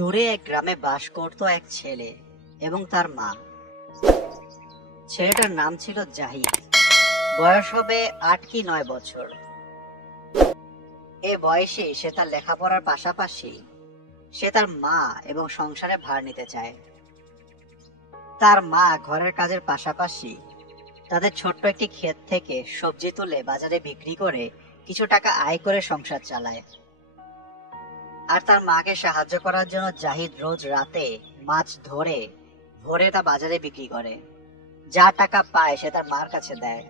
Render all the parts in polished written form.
দূরে এক গ্রামে বাস করত এক ছেলে এবং তার মা। ছেলেটার নাম ছিল জাহিদ। বয়স হবে ৮ কি ৯ বছর। এ বয়সে সে তার লেখাপড়ার পাশাপাশি সে তার মা এবং সংসারে ভার নিতে চায়। তার মা ঘরের কাজের পাশাপাশি তাদের ছোট্ট একটি ক্ষেত থেকে সবজি তুলে বাজারে বিক্রি করে কিছু টাকা আয় করে সংসার চালায়। আর তার মাকে সাহায্য করার জন্য জাহিদ রোজ রাতে মাছ ধরে ভোরে তা বাজারে বিক্রি করে। যা টাকা পায় সে তার মার কাছে দেয়।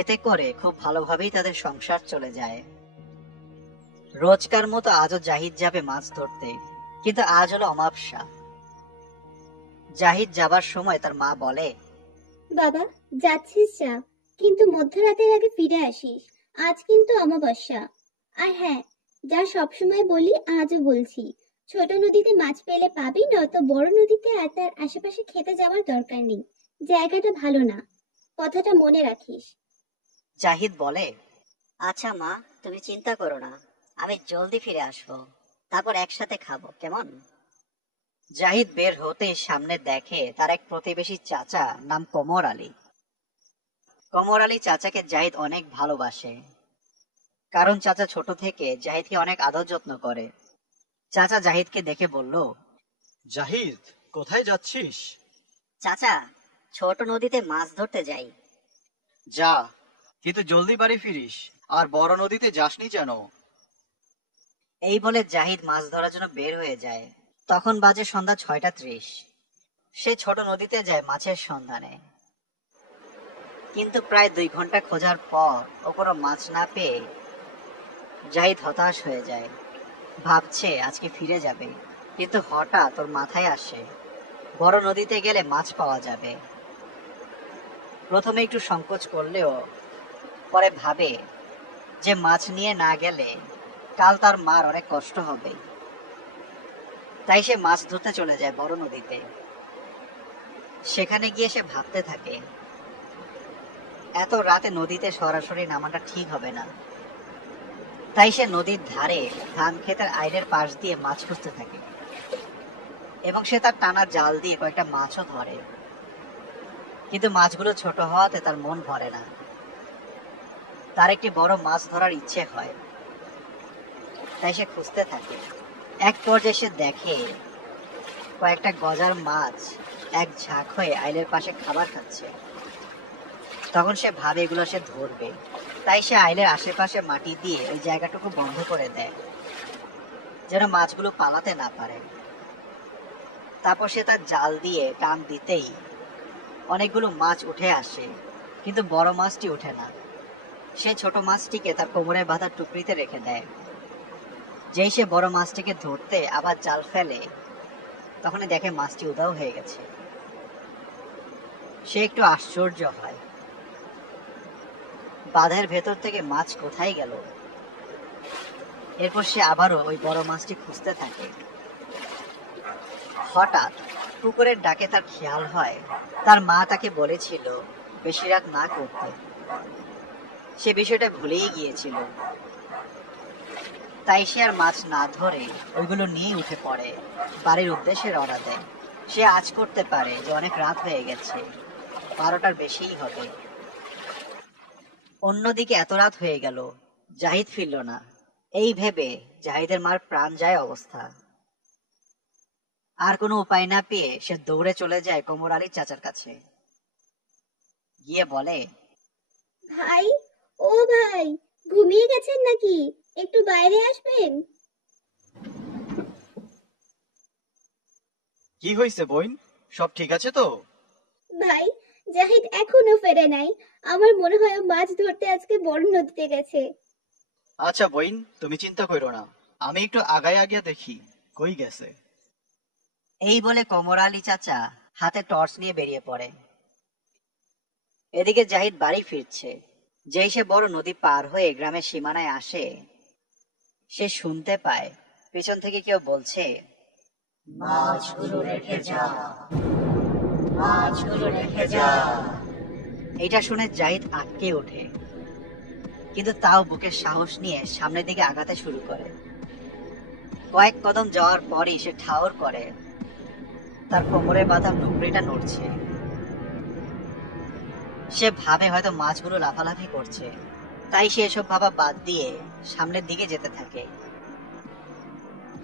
এতে করে খুব ভালোভাবেই তাদের সংসার চলে যায়। রোজকার মতো আজও জাহিদ যাবে মাছ ধরতে, কিন্তু আজ হলো অমাবস্যা। জাহিদ যাবার সময় তার মা বলে, বাবা, যাচ্ছিস যা, কিন্তু মধ্যরাতের আগে ফিরে আসিস। আজ কিন্তু অমাবস্যা। আর হ্যাঁ, যা সবসময় বলি আজও বলছি, ছোট নদীতে মাছ পেলে পাবি, নয়তো বড় নদীতে আর তার আশেপাশে খেতে যাওয়ার দরকার নেই। জায়গাটা ভালো না, কথাটা মনে রাখিস। জাহিদ বলে, আচ্ছা মা, তুমি চিন্তা করো না, আমি জলদি ফিরে আসবো, তারপর একসাথে খাবো, কেমন? জাহিদ বের হতে সামনে দেখে তার এক প্রতিবেশী চাচা নাম কমর আলী। কমর আলী চাচাকে জাহিদ অনেক ভালোবাসে, কারণ চাচা ছোট থেকে জাহিদকে অনেক আদর যত্ন করে। চাচা জাহিদকে দেখে বলল, জাহিদ, কোথায় যাচ্ছিস? চাচা, ছোট নদীতে মাছ ধরতে যাই। যা, কিন্তু জলদি বাড়ি ফিরিস, আর বড় নদীতে যাসনি যেন। এই বলে জাহিদ মাছ ধরার জন্য বের হয়ে যায়। তখন বাজে সন্ধ্যা ৬টা ৩০। সে ছোট নদীতে যায় মাছের সন্ধানে, কিন্তু প্রায় ২ ঘন্টা খোঁজার পর ও কোনো মাছ না পেয়ে জাহিদ হতাশ হয়ে যায়। ভাবছে আজকে ফিরে যাবে, কিন্তু হঠাৎ ওর মাথায় আসে বড় নদীতে গেলে মাছ পাওয়া যাবে। প্রথমে একটু সংকোচ করলেও পরে ভাবে যে মাছ নিয়ে না গেলে কাল তার মার অনেক কষ্ট হবে। তাই সে মাছ ধরতে চলে যায় বড় নদীতে। সেখানে গিয়ে সে ভাবতে থাকে, এত রাতে নদীতে সরাসরি নামাটা ঠিক হবে না। তাই সে নদীর ধারে ধান ক্ষেতের আইলের পাশ দিয়ে মাছ খুঁজতে থাকে, এবং সে তার টানা জাল দিয়ে কয়েকটা মাছও ধরে। কিন্তু মাছগুলো ছোট হওয়াতে তার মন ভরে না। তার একটি বড় মাছ ধরার ইচ্ছে হয়, তাই সে খুঁজতে থাকে। এক পর্যায়ে সে দেখে কয়েকটা গজার মাছ এক ঝাঁক হয়ে আইলের পাশে খাবার খাচ্ছে। তখন সে ভাবে এগুলো সে ধরবে, তাই সে আইলের আশেপাশে মাটি দিয়ে ওই জায়গাটুকু বন্ধ করে দেয়, যেন মাছগুলো পালাতে না পারে। তারপর সে তার জাল দিয়ে টান দিতেই অনেকগুলো মাছ উঠে আসে, কিন্তু বড় মাছটি ওঠে না। সে ছোট মাছটিকে তার কোমরে বাঁধা টুকরিতে রেখে দেয়। যেই সে বড় মাছটিকে ধরতে আবার জাল ফেলে, তখনই দেখে মাছটি উধাও হয়ে গেছে। সে একটু আশ্চর্য হয়, বাঁধের ভেতর থেকে মাছ কোথায় গেল। এরপর সে আবারও ওই বড় মাছটি খুঁজতে থাকে। হঠাৎ পুকুরের ডাকে তার খেয়াল হয় তার মা তাকে বলেছিল বেশি রাত না করতে। সে বিষয়টা ভুলেই গিয়েছিল। তাই সে আর মাছ না ধরে ওইগুলো নিয়ে উঠে পড়ে, বাড়ির উদ্দেশ্যে রওনা দেয়। সে আজ করতে পারে যে অনেক রাত হয়ে গেছে, ১২টার বেশিই হবে। অন্যদিকে এত রাত হয়ে গেল, জাহিদ ফিরল না। এই ভেবে জাহিদের মার প্রাণ যায় অবস্থা। আর কোনো উপায় না পেয়ে সে দৌড়ে চলে যায় কোমর আলীর চাচার কাছে। গিয়ে বলে, ভাই, ও ভাই, ঘুমিয়ে গেছেন নাকি? একটু বাইরে আসবেন। কি হয়েছে বোন? সব ঠিক আছে তো? ভাই, জাহিদ এখনো ফেরে নাই। আমার মনে হয় ও মাছ ধরতে আজকে বড় নদীতে গেছে। আচ্ছা বোন, তুমি চিন্তা করো না, আমি একটু আগায় আগিয়ে দেখি কই গেছে। এই বলে কোমর আলী চাচা হাতে টর্চ নিয়ে বেরিয়ে পড়ে। এদিকে জাহিদ বাড়ি ফিরছে। যেই সে বড় নদী পার হয়ে গ্রামের সীমানায় আসে, সে শুনতে পায় পিছন থেকে কেউ বলছে, মাছগুলো রেখে যা, মাছগুলো রেখে যা। এটা শুনে জাহিদ আটকে ওঠে, কিন্তু তাও বুকের সাহস নিয়ে সামনের দিকে আগাতে শুরু করে। কয়েক কদম যাওয়ার পরই সে ঠাউর করে তার কোমরে বাঁধা টুকরিটা নড়ছে। সে ভাবে হয়তো মাছগুলো লাফালাফি করছে, তাই সে এসব ভাবা বাদ দিয়ে সামনের দিকে যেতে থাকে।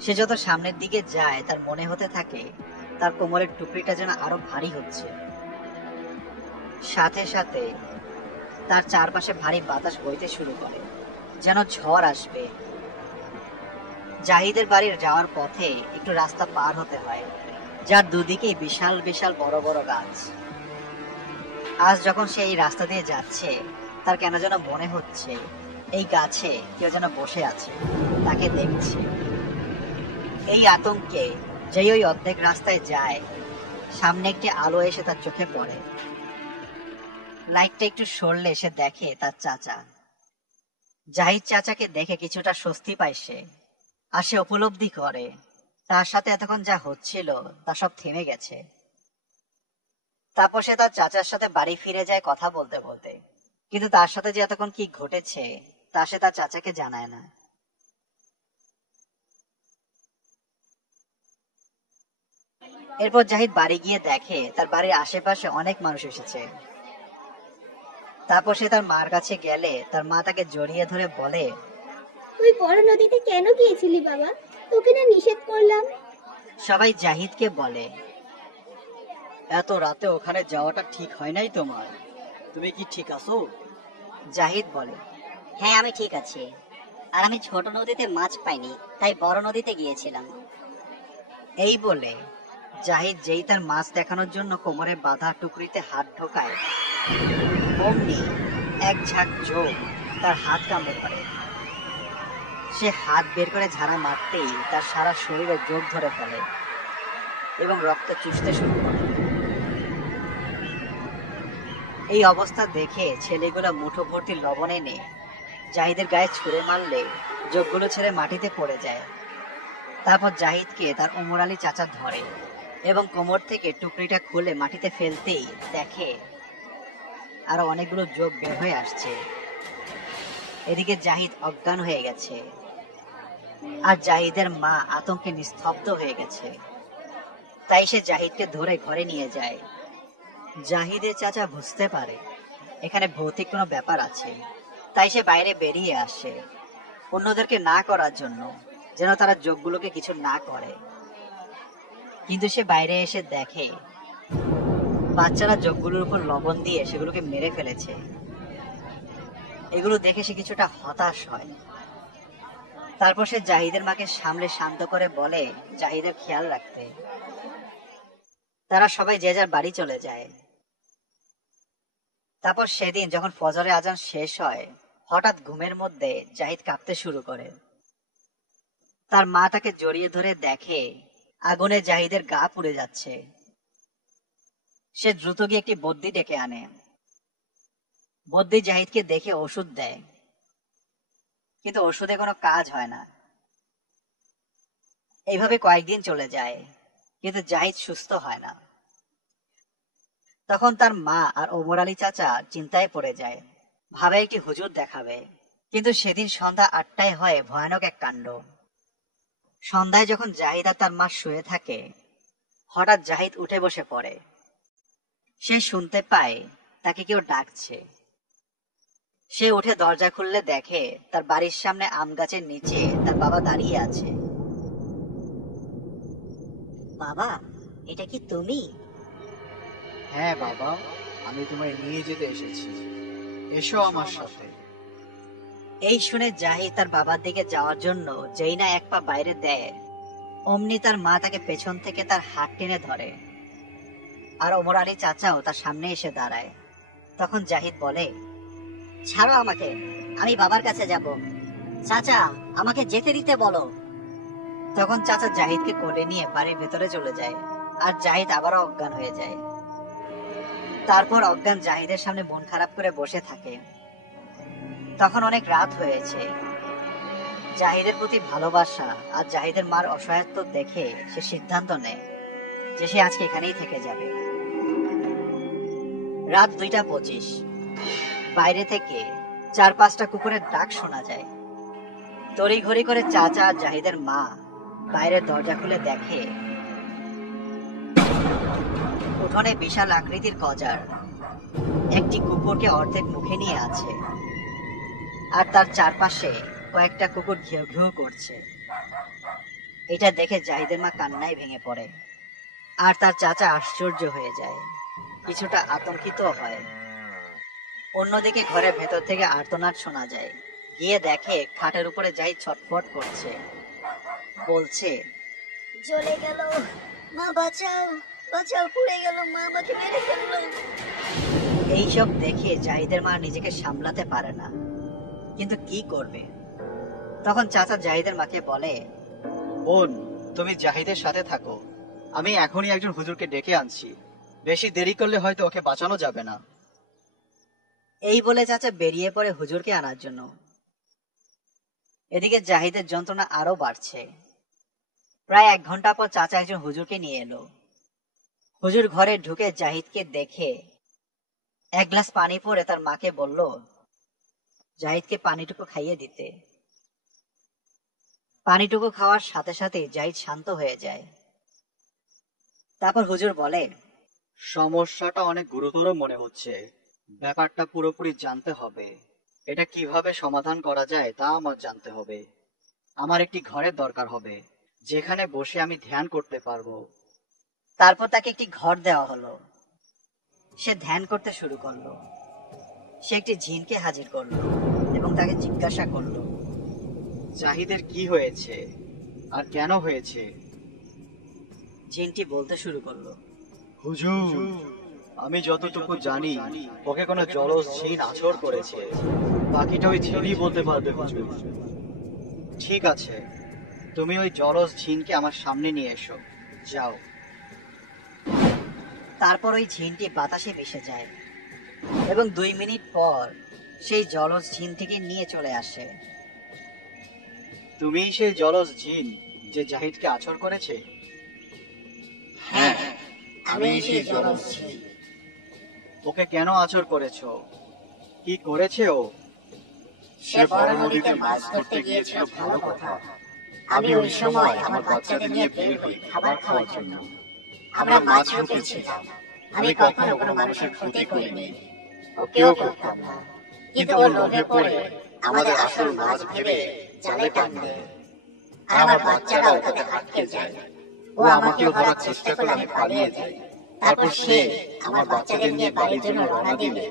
সে যত সামনের দিকে যায় তার মনে হতে থাকে তার কোমরের টুকরিটা যেন আরো ভারী হচ্ছে। সাথে সাথে তার চারপাশে ভারী বাতাস বইতে শুরু করে, যেন ঝড় আসবে। জাহিদের বাড়ির যাওয়ার পথে একটু রাস্তা পার হতে হয়, যার দুদিকেই বিশাল বিশাল বড় বড় গাছ। আজ যখন সে এই রাস্তা দিয়ে যাচ্ছে, তার কেন যেন মনে হচ্ছে এই গাছে কেউ যেন বসে আছে, তাকে দেখছে। এই আতঙ্কে যেই ওই অর্ধেক রাস্তায় যায়, সামনে একটি আলো এসে তার চোখে পড়ে। লাইটটা একটু সরলে সে দেখে তার চাচা। জাহিদ চাচাকে দেখে কিছুটা স্বস্তি পায় সে, আর সে উপলব্ধি করে তার সাথে এতক্ষণ যা হচ্ছিল তা সব থেমে গেছে। তারপর সে তার চাচার সাথে বাড়ি ফিরে যায় কথা বলতে বলতে, কিন্তু তার সাথে যে এতক্ষণ কি ঘটেছে তা সে তার চাচাকে জানায় না। এরপর জাহিদ বাড়ি গিয়ে দেখে তার বাড়ির আশেপাশে অনেক মানুষ এসেছে। তারপর সে তার মার কাছে গেলে তার মা তাকে জড়িয়ে ধরে বলে, তুই বড় নদীতে কেন গিয়েছিলি বাবা? তোকে না নিষেধ করলাম? সবাই জাহিদকে বলে, এত রাতে ওখানে যাওয়াটা ঠিক হয় নাই তোমার, তুমি কি ঠিক আছো? জাহিদ বলে, হ্যাঁ আমি ঠিক আছি, আর আমি ছোট নদীতে মাছ পাইনি, তাই বড় নদীতে গিয়েছিলাম। এই বলে জাহিদ যেই তার মাছ দেখানোর জন্য কোমরে বাঁধা টুকরিতে হাত ঢোকায়, অমনি এক ঝাঁক জোক তার হাত কামড়ে ধরে। সে হাত বের করে ঝাড়া মারতেই তার সারা শরীরে জোক ধরে ফেলে এবং রক্ত চুষতে শুরু করে। এই অবস্থা দেখে ছেলেগুলো মুঠো ভর্তি লবণ এনে জাহিদের গায়ে ছুঁড়ে মারলে জোকগুলো ছেড়ে মাটিতে পড়ে যায়। তারপর জাহিদকে তার ওমর আলী চাচা ধরে এবং কোমর থেকে টুকরিটা খুলে মাটিতে ফেলতেই দেখে আরো অনেকগুলো জোক বের হয়ে আসছে। এদিকে জাহিদ অজ্ঞান হয়ে গেছে, আর জাহিদের মা আতঙ্কে নিস্তব্ধ হয়ে গেছে। তাই সে জাহিদকে ধরে ঘরে নিয়ে যায়। জাহিদের চাচা বুঝতে পারে এখানে ভৌতিক কোনো ব্যাপার আছে, তাই সে বাইরে বেরিয়ে আসে অন্যদেরকে না করার জন্য, যেন তারা জোকগুলোকে কিছু না করে। কিন্তু সে বাইরে এসে দেখে বাচ্চারা জোকগুলোর উপর লবণ দিয়ে সেগুলোকে মেরে ফেলেছে। এগুলো দেখে সে কিছুটা হতাশ হয়। তারপর সে জাহিদের মাকে সামলে শান্ত করে বলে জাহিদের খেয়াল রাখতে। তারা সবাই যে যার বাড়ি চলে যায়। তারপর সেদিন যখন ফজরে আজান শেষ হয়, হঠাৎ ঘুমের মধ্যে জাহিদ কাঁপতে শুরু করে। তার মা তাকে জড়িয়ে ধরে দেখে আগুনে জাহিদের গা পুড়ে যাচ্ছে। সে দ্রুত গিয়ে একটি বদ্যি ডেকে আনে। বদ্যি জাহিদকে দেখে ওষুধ দেয়, কিন্তু ওষুধে কোনো কাজ হয় না। এইভাবে কয়েকদিন চলে যায়, কিন্তু জাহিদ সুস্থ হয় না। তখন তার মা আর ওমর আলী চাচা চিন্তায় পড়ে যায়, ভাবে একটি হুজুর দেখাবে। কিন্তু সেদিন সন্ধ্যা 8টায় হয় ভয়ানক এক কাণ্ড। সন্ধ্যায় যখন জাহিদ আর তার মা শুয়ে থাকে, হঠাৎ জাহিদ উঠে বসে পড়ে। সে শুনতে পায় তাকে কেউ ডাকছে। সে উঠে দরজা খুললে দেখে তার বাড়ির সামনে আম গাছের নিচে তার বাবা দাঁড়িয়ে আছে। বাবা, এটা কি তুমি? হ্যাঁ বাবা, আমি তোমায় নিয়ে যেতে এসেছি, এসো আমার সাথে। এই শুনে জাহিদ তার বাবার দিকে যাওয়ার জন্য যেই না এক পা বাইরে দেয়, অমনি তার মা তাকে পেছন থেকে তার হাত টেনে ধরে, আর ওমর আলী চাচাও তার সামনে এসে দাঁড়ায়। তখন জাহিদ বলে, ছাড়ো আমাকে, আমি বাবার কাছে যাব। চাচা, আমাকে যেতে দিতে বলো। তখন চাচা জাহিদকে কোলে নিয়ে বাড়ির ভেতরে চলে যায়, আর জাহিদ আবারও অজ্ঞান হয়ে যায়। তারপর অজ্ঞান জাহিদের সামনে মন খারাপ করে বসে থাকে। তখন অনেক রাত হয়েছে। জাহিদের প্রতি ভালোবাসা আর জাহিদের মার অসহায়ত্ব দেখে সে সিদ্ধান্ত নেয় যে সে আজকে এখানেই থেকে যাবে। রাত 2:25। বাইরে থেকে 4-5টা কুকুরের ডাক শোনা যায়। তড়িঘড়ি করে চাচা আর জাহিদের মা বাইরের দরজা খুলে দেখে উঠোনে বিশাল আকৃতির গজার একটি কুকুরকে অর্ধেক মুখে নিয়ে আছে, আর তার চারপাশে কয়েকটা কুকুর ঘেউ ঘেউ করছে। এটা দেখে জাহিদের মা কান্নায় ভেঙে পড়ে, আর তার চাচা আশ্চর্য হয়ে যায়, কিছুটা আতঙ্কিত হয়। অন্যদিকে ঘরের ভেতর থেকে আর্তনাদ শোনা যায়। গিয়ে দেখে খাটের উপরে জাহিদ ছটফট করছে, বলছে, জ্বলে গেল, মা বাঁচাও, বাঁচাও, পুড়ে গেল, মা আমাকে মেরে ফেললো। এইসব দেখে জাহিদের মা নিজেকে সামলাতে পারে না, কিন্তু কি করবে। তখন চাচা জাহিদের মাকে বলে, বোন, তুমি জাহিদের সাথে থাকো, আমি এখনই একজন হুজুরকে ডেকে আনছি। বেশি দেরি করলে হয়তো ওকে বাঁচানো যাবে না। এই বলে চাচা বেরিয়ে পড়ে হুজুরকে আনার জন্য। এদিকে জাহিদের যন্ত্রণা আরো বাড়ছে। প্রায় 1 ঘন্টা পর চাচা একজন হুজুরকে নিয়ে এলো। হুজুর ঘরে ঢুকে জাহিদকে দেখে 1 গ্লাস পানি পরে তার মাকে বলল জাহিদকে পানিটুকু খাইয়ে দিতে। পানিটুকু খাওয়ার সাথে সাথে জাহিদ শান্ত হয়ে যায়। তারপর হুজুর বলে, সমস্যাটা অনেক গুরুতর মনে হচ্ছে। ব্যাপারটা পুরোপুরি জানতে হবে। এটা কিভাবে সমাধান করা যায় তা আমার জানতে হবে। আমার একটি ঘরের দরকার হবে, যেখানে বসে আমি ধ্যান করতে পারবো। তারপর তাকে একটি ঘর দেওয়া হলো। সে ধ্যান করতে শুরু করলো। সে একটি জিনকে হাজির করলো এবং তাকে জিজ্ঞাসা করলো, জাহিদের কি হয়েছে আর কেন হয়েছে? জিনটি বলতে শুরু করলো, হুজুর, আমি যতটুকু জানি ওকে কোনো জলজ জিন আছর করেছে। বাকিটা ওই জিনই বলতে পারবে হুজুর। ঠিক আছে, তুমি ওই জলজ জিনকে আমার সামনে নিয়ে এসো, যাও। তারপর ওই ঝিনটি বাতাসে মিশে যায় এবং 2 মিনিট পর সেই জলজ ঝিনটিকে নিয়ে চলে আসে। তুমি সেই জলজ জিন যে জাহিদকে আছর করেছে? হ্যাঁ, আমি সেই জলজ জিন। ওকে কেন আছর করেছো? কি করেছে ও? সে বড় নদীতে মাছ ধরতে গিয়েছিল, ভালো কথা। আমি ওই সময় আমার বাচ্চাদের নিয়ে বের হই খাবার খাওয়ার জন্য। আমরা মাছ রুখেছিলাম। আমি কখনো কোনো মানুষের ক্ষতি করিনি, ওকেও করতাম না। কিন্তু ওর লোভে পড়ে আমাদের আসল মাছ ভেবে জালে টান দেয়, আর আমার বাচ্চারা ওটাতে আটকে যায়। ও আমাকেও ধরার চেষ্টা করলে আমি পালিয়ে যাই। তারপর সে আমার বাচ্চাদের নিয়ে বাড়ির জন্য রওনা দিলে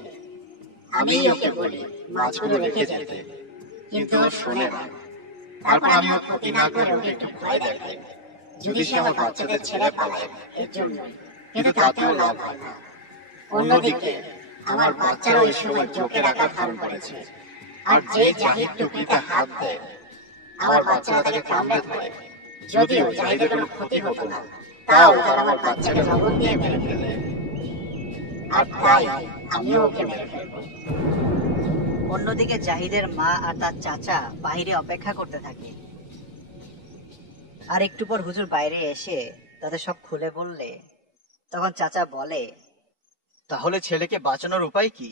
আমি ওকে বলি মাছগুলো রেখে যেতে, কিন্তু ও শোনে না। তারপর আমি ওর ক্ষতি না করে ওকে একটু ভয় দেখাই, যদি সে আমার বাচ্চাদের ছেড়ে পালায়, এর জন্য। কিন্তু তাতেও লাভ হয় না। অন্যদিকে আমার বাচ্চারা ওই সময় জোকের আকার ধারণ করেছে, আর যে জাহিদ টুকরিতে হাত দেয় আমার বাচ্চারা তাকে কামড়ে ধরে। যদিও জাহিদের কোনো ক্ষতি হতো না, তাও তারা আমার বাচ্চাকে লবণ দিয়ে মেরে ফেলে, আর তাই আমিও ওকে মেরে ফেলবো। অন্যদিকে জাহিদের মা আর তার চাচা বাইরে অপেক্ষা করতে থাকে। আর একটু পর হুজুর বাইরে এসে তাদের সব খুলে বললে, তখন চাচা বলে, তাহলে ছেলেকে বাঁচানোর উপায় কি?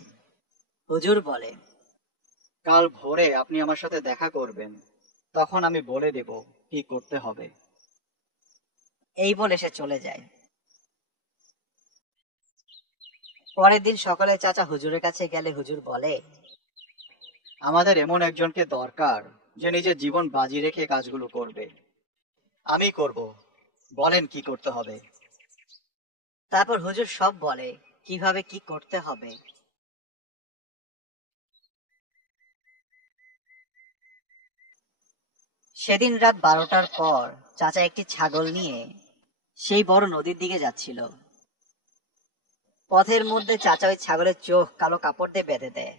হুজুর বলে, কাল ভোরে আপনি আমার সাথে দেখা করবেন, তখন আমি বলে দেব কি করতে হবে। এই বলে সে চলে যায়। পরের দিন সকালে চাচা হুজুরের কাছে গেলে হুজুর বলে, আমাদের এমন একজনকে দরকার যে নিজের জীবন বাজি রেখে কাজগুলো করবে। আমি করব, বলেন কি করতে হবে। তারপর হুজুর সব বলে কিভাবে কি করতে হবে। সেদিন রাত 12টার পর চাচা একটি ছাগল নিয়ে সেই বড় নদীর দিকে যাচ্ছিল। পথের মধ্যে চাচা ওই ছাগলের চোখ কালো কাপড় দিয়ে বেঁধে দেয়।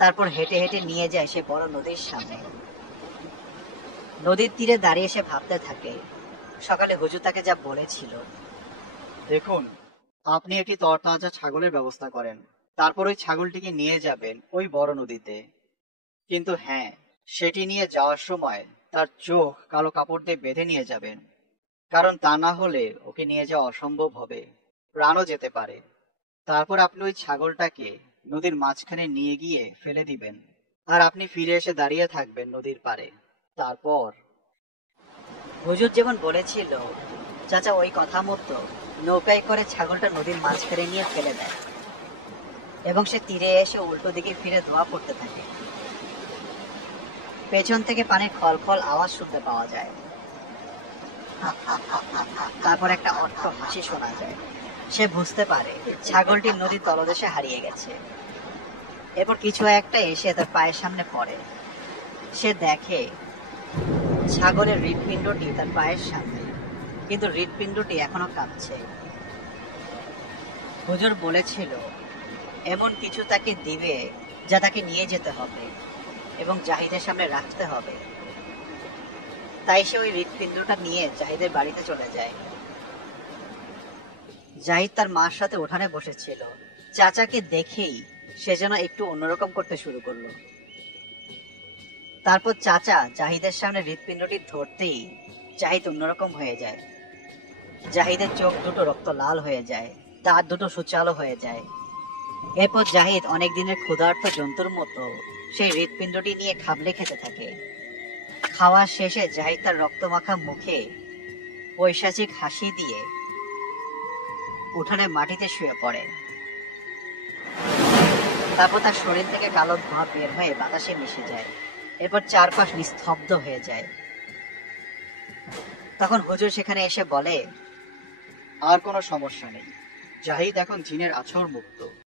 তারপর হেঁটে হেঁটে নিয়ে যায় সে বড় নদীর সামনে। নদীর তীরে দাঁড়িয়ে সে ভাবতে থাকে সকালে হুজুর তাকে যা বলেছিল। দেখুন, আপনি একটি তরতাজা ছাগলের ব্যবস্থা করেন, তারপর ওই ছাগলটিকে নিয়ে যাবেন ওই বড় নদীতে। কিন্তু হ্যাঁ, সেটি নিয়ে যাওয়ার সময় তার চোখ কালো কাপড় দিয়ে বেঁধে নিয়ে যাবেন, কারণ তা না হলে ওকে নিয়ে যাওয়া অসম্ভব হবে, প্রাণও যেতে পারে। তারপর আপনি ওই ছাগলটাকে নদীর মাঝখানে নিয়ে গিয়ে ফেলে দিবেন, আর আপনি ফিরে এসে দাঁড়িয়ে থাকবেন নদীর পাড়ে। তারপর হুজুর যেমন বলেছিল, চাচা ওই কথা মতো নৌকায় করে ছাগলটা নদীর মাঝখানে নিয়ে ফেলে দেয় এবং সে তীরে এসে উল্টো দিকে ফিরে ধোয়া পড়তে থাকে। পেছন থেকে পানির খলখল আওয়াজ শুনতে পাওয়া যায়। তারপর একটা অট্ট হাসি শোনা যায়। সে বুঝতে পারে ছাগলটি নদীর তলদেশে হারিয়ে গেছে। এরপর কিছু একটা এসে তার পায়ের সামনে পড়ে। সে দেখে ছাগলের হৃৎপিণ্ডটি তার পায়ের সামনে, কিন্তু হৃৎপিণ্ডটি এখনো কাঁপছে। হুজুর বলেছিল এমন কিছু তাকে দিবে যা তাকে নিয়ে যেতে হবে এবং জাহিদের সামনে রাখতে হবে। তাই সে ওই হৃৎপিণ্ডটা নিয়ে জাহিদের বাড়িতে চলে যায়। জাহিদ তার মার সাথে উঠানে বসেছিল। চাচাকে দেখেই সে যেন একটু অন্যরকম করতে শুরু করলো। তারপর চাচা জাহিদের সামনে হৃৎপিণ্ডটি ধরতেই জাহিদ অন্যরকম হয়ে যায়। জাহিদের চোখ দুটো রক্ত লাল হয়ে যায়, দাঁত দুটো সুচালো হয়ে যায়। এরপর জাহিদ অনেক দিনের ক্ষুধার্ত জন্তুর মতো সেই হৃৎপিণ্ডটি নিয়ে খাবলে খেতে থাকে। খাওয়া শেষে জাহিদ তার রক্তমাখা মুখে পৈশাচিক হাসি দিয়ে উঠানে মাটিতে শুয়ে পড়ে। তারপর তার শরীর থেকে কালো ধোঁয়া বের হয়ে বাতাসে মিশে যায়। এরপর চারপাশ নিস্তব্ধ হয়ে যায়। তখন হুজুর সেখানে এসে বলে, আর কোনো সমস্যা নেই, জাহিদ এখন জিনের আছর মুক্ত।